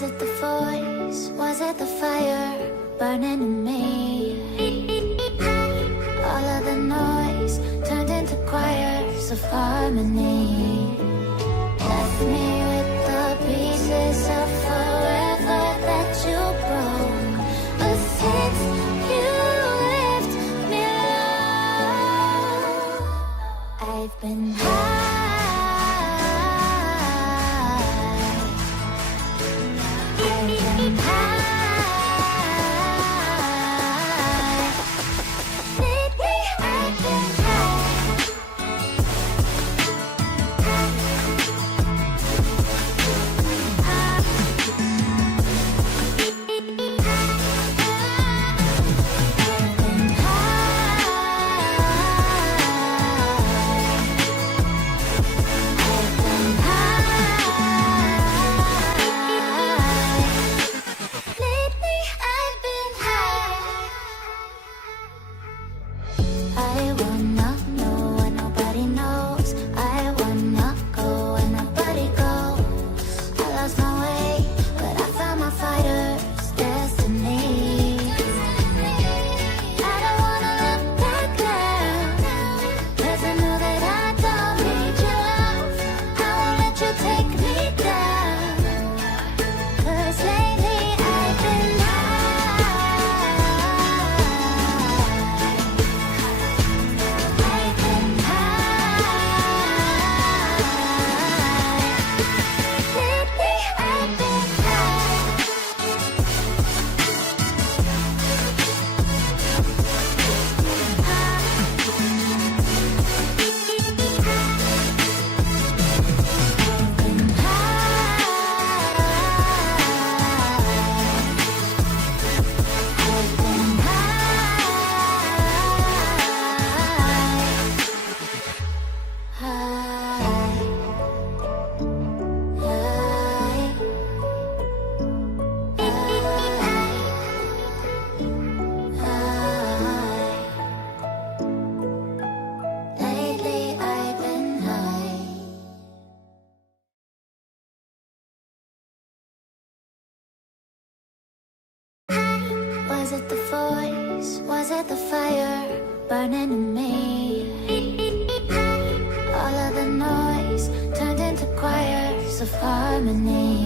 Was it the voice? Was it the fire burning in me? All of the noise turned into choirs of harmony. Left me with the pieces of forever that you broke. But since you left me alone, I've been high. Was it the voice? Was it the fire burning in me? All of the noise turned into choirs of harmony.